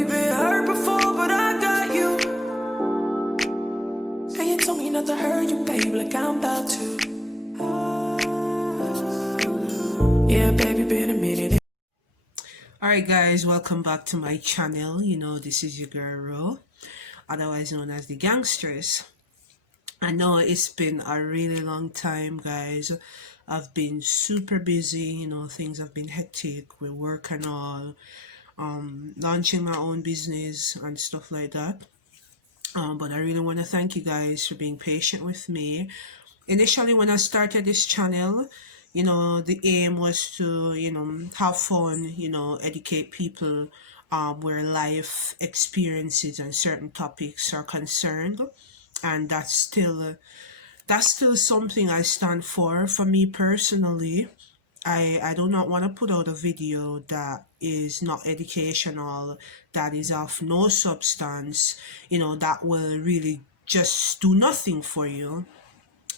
baby, been hurt before, but I got you. And you told me not to hurt you, babe, like I'm about to. Yeah, baby, been a minute. Alright guys, welcome back to my channel. You know, this is your girl Ro, otherwise known as the Gangstress. I know it's been a really long time, guys. I've been super busy, you know, things have been hectic with work and all, launching my own business and stuff like that. But I really want to thank you guys for being patient with me. Initially, when I started this channel, you know, the aim was to, you know, have fun, you know, educate people where life experiences and certain topics are concerned. And that's still something I stand for. For me personally, I do not want to put out a video that is not educational, that is of no substance, you know, that will really just do nothing for you.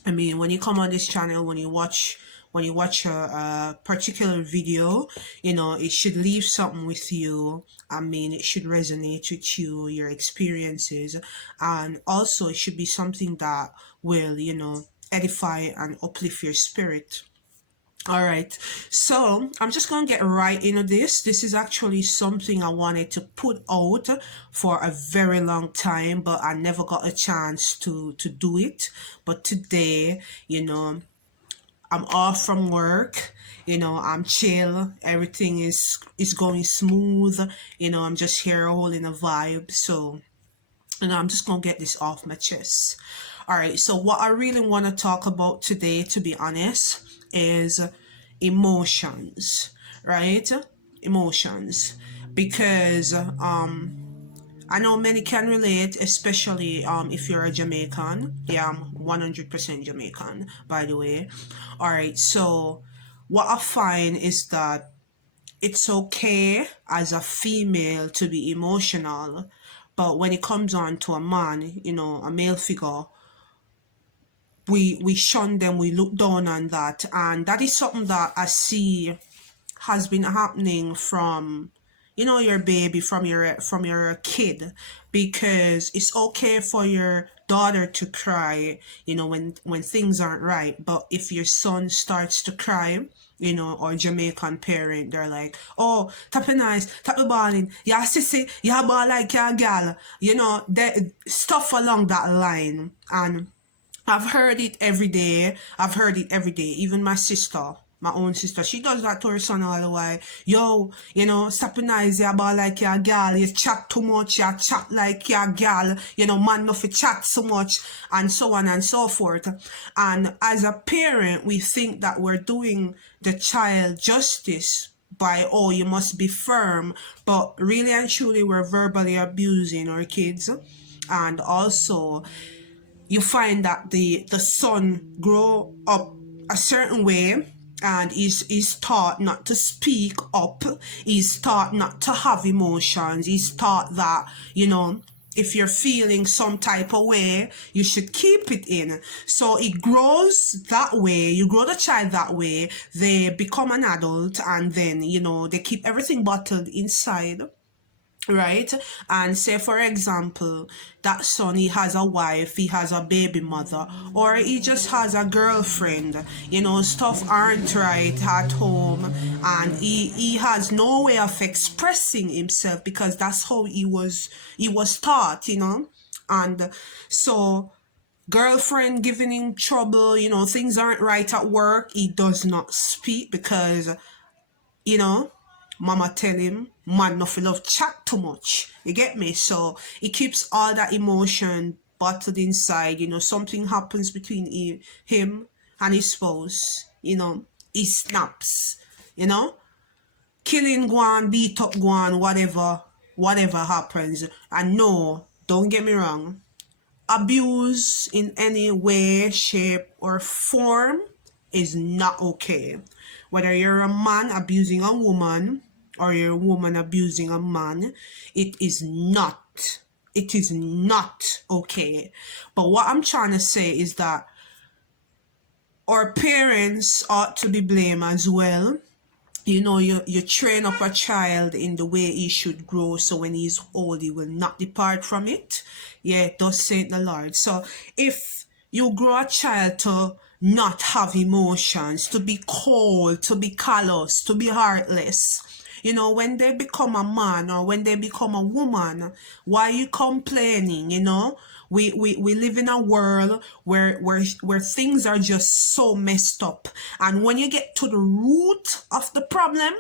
I mean, when you come on this channel, when you watch a particular video, you know, it should leave something with you. I mean, it should resonate with you, your experiences, and also it should be something that will, you know, edify and uplift your spirit. All right, so I'm just gonna get right into this. This is actually something I wanted to put out for a very long time, but I never got a chance to do it. But today, you know, I'm off from work. You know, I'm chill. Everything is going smooth. You know, I'm just here holding a vibe. So, you know, I'm just gonna get this off my chest. All right, so what I really want to talk about today, to be honest, is emotions, right? Emotions, because I know many can relate, especially if you're a Jamaican. Yeah, I'm 100% Jamaican, by the way. All right, so what I find is that it's okay as a female to be emotional, but when it comes on to a man, you know, a male figure, we shun them, we look down on that, and that is something that I see has been happening from, you know, your baby, from your kid, because it's okay for your daughter to cry, you know, when things aren't right. But if your son starts to cry, you know, or Jamaican parent, they're like, oh, tap your nice, tap your balling, yeah, sissy, yeah, ball like your gal, you know, stuff along that line. And I've heard it every day. I've heard it every day. Even my sister, my own sister, she does that to her son all the way. Yo, you know, stop nice about like your gal. You chat too much. You chat like your gal. You know, man, not chat so much, and so on and so forth. And as a parent, we think that we're doing the child justice by, oh, you must be firm, but really and truly, we're verbally abusing our kids. And also, you find that the son grow up a certain way, and is taught not to speak up, is taught not to have emotions, is taught that, you know, if you're feeling some type of way, you should keep it in. So it grows that way. You grow the child that way. They become an adult, and then, you know, they keep everything bottled inside, right? And say, for example, that son, he has a wife, he has a baby mother, or he just has a girlfriend, you know, stuff aren't right at home, and he has no way of expressing himself because that's how he was taught, you know. And so girlfriend giving him trouble, you know, things aren't right at work, he does not speak because, you know, mama tell him, man, not love chat too much. You get me? So he keeps all that emotion bottled inside. You know, something happens between him and his spouse. You know, he snaps. You know, killing go on, beat up go on, whatever happens. And no, don't get me wrong, abuse in any way, shape, or form is not okay. Whether you're a man abusing a woman or you're a woman abusing a man, it is not. It is not okay. But what I'm trying to say is that our parents ought to be blamed as well, you train up a child in the way he should grow, so when he's old he will not depart from it. Yeah, thus saith the Lord. So if you grow a child to not have emotions, to be cold, to be callous, to be heartless, when they become a man or when they become a woman, why are you complaining? We live in a world where things are just so messed up. And when you get to the root of the problem,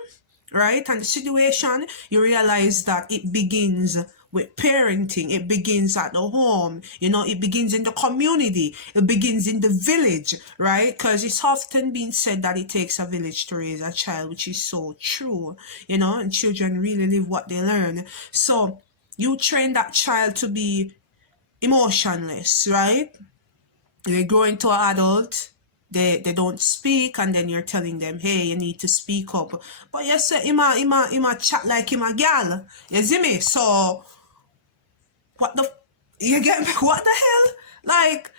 right, and the situation, you realize that it begins with parenting. It begins at the home. It begins in the community. It begins in the village, right? Because it's often been said that it takes a village to raise a child, which is so true, and children really live what they learn. So you train that child to be emotionless, right? They grow into an adult, they don't speak, and then you're telling them, hey, you need to speak up. But you say him a chat like him a gal. You see me? So what the you get me? What the hell? Like,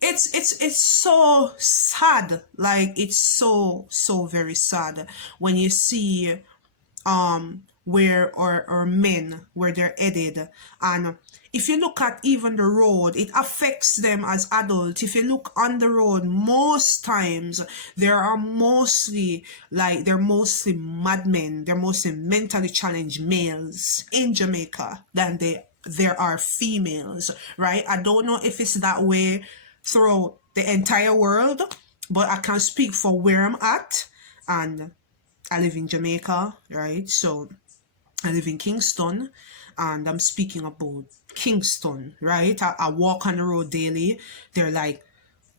it's so sad. Like, it's so very sad when you see where or men where they're headed. And if you look at even the road, it affects them as adults. If you look on the road, most times they're mostly madmen, they're mostly mentally challenged males in Jamaica than there are females, right? I don't know if it's that way throughout the entire world, but I can speak for where I'm at. And I live in Jamaica, right? So I live in Kingston, and I'm speaking about Kingston, right? I walk on the road daily. There are like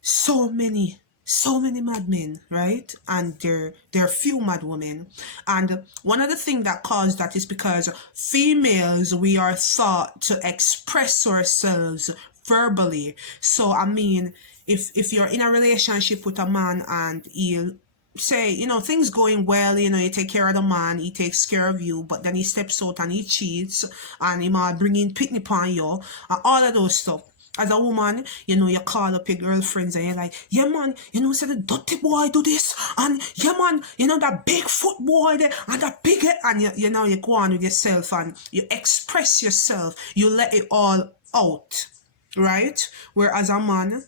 so many mad men, right? And there are few mad women. And one of the things that caused that is because females, we are thought to express ourselves verbally. So I mean, if you're in a relationship with a man and he'll say, things going well, you take care of the man, he takes care of you, but then he steps out and he cheats, and he might bring in picnic on you, and all of those stuff. As a woman, you call up your girlfriends and you're like, yeah, man, say the dirty boy do this, and yeah, man, that big foot boy there, and that big head, and you go on with yourself and you express yourself, you let it all out, right? Whereas a man,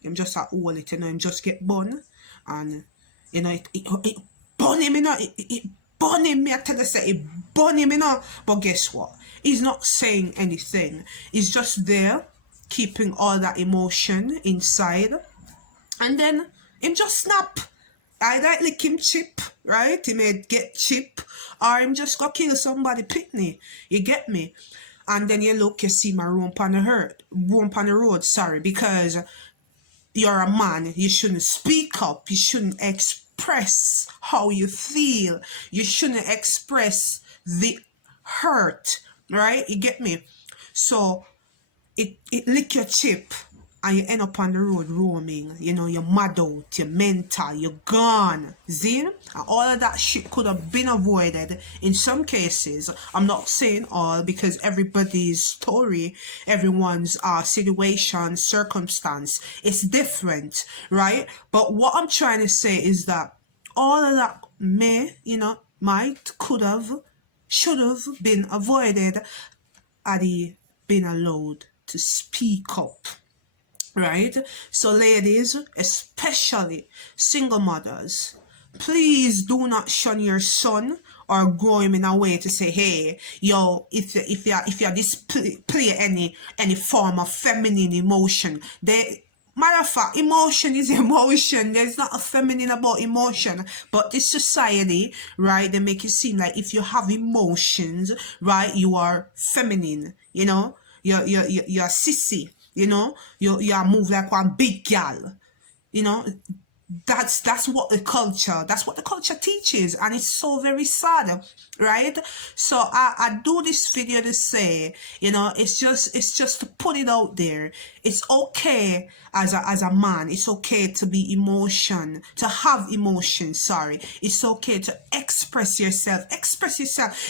him just a hold it, him just get bun, and it burn him, it burn him, I tell you, say, it burn him, but guess what? He's not saying anything. He's just there, keeping all that emotion inside, and then him just snap. Either lick him chip, right? He may get chip, or him just go kill somebody pitney. You get me? And then you look, you see my room on the road, sorry, because you're a man, you shouldn't speak up, you shouldn't express how you feel, you shouldn't express the hurt, right? You get me? So it lick your chip, and you end up on the road roaming, you're mad out, you're mental, you're gone. See? And all of that shit could have been avoided in some cases. I'm not saying all, because everybody's story, everyone's situation, circumstance is different, right? But what I'm trying to say is that all of that might, could have, should have been avoided had he been allowed to speak up. Right? So ladies, especially single mothers, please do not shun your son or grow him in a way to say, hey, yo, if you display any form of feminine emotion, matter of fact, emotion is emotion. There's not a feminine about emotion. But this society, right, they make it seem like if you have emotions, right, you are feminine, you're sissy. You move like one big gal. That's what the culture teaches, and it's so very sad, right? So I do this video to say, it's just to put it out there. It's okay as a man, it's okay to to have emotion, sorry. It's okay to express yourself.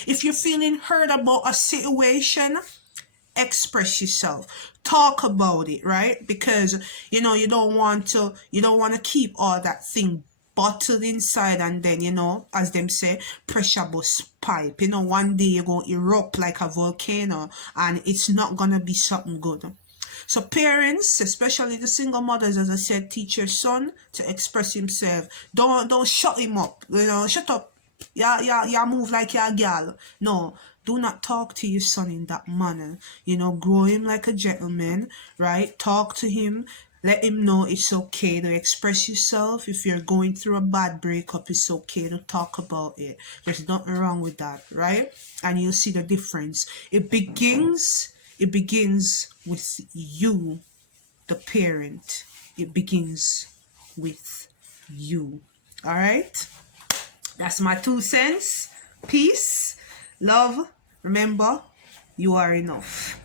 If you're feeling hurt about a situation, express yourself, talk about it, right? Because you don't want to keep all that thing bottled inside, and then, you know, as them say, pressure bust pipe. You know, one day you're going to erupt like a volcano, and it's not going to be something good. So parents, especially the single mothers, as I said, teach your son to express himself. Don't shut him up. You know, shut up. Yeah, move like you're a girl. No, do not talk to your son in that manner. You know, grow him like a gentleman, right? Talk to him. Let him know it's okay to express yourself. If you're going through a bad breakup, it's okay to talk about it. There's nothing wrong with that, right? And you'll see the difference. It begins with you, the parent. It begins with you. All right? That's my 2 cents. Peace, love. Remember, you are enough.